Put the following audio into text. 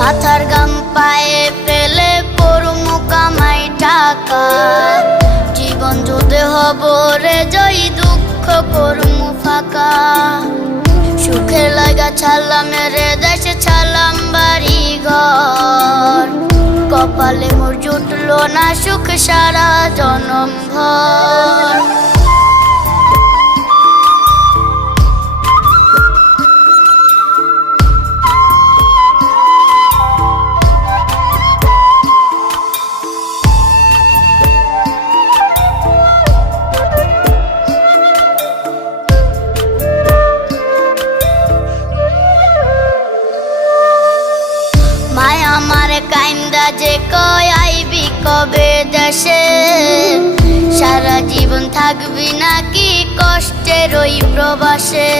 মাথার গাম পায়ে ফেলে পড়মু কামাই টাকা, জীবন যুদ্ধে হব রে জয়ী, দুঃখ করমু ফাঁকা। সুখের লাগা ছাড়লাম রে দেশে, ছাড়লাম বাড়ি ঘর, কপালে মোর জুটলো না সুখ সারা জনম ভর। মায় আমার কাইন্দা যে কয় আইবি কবে দেশে, সারা জীবন থাকবি নাকি কষ্টের ওই প্রবাসে।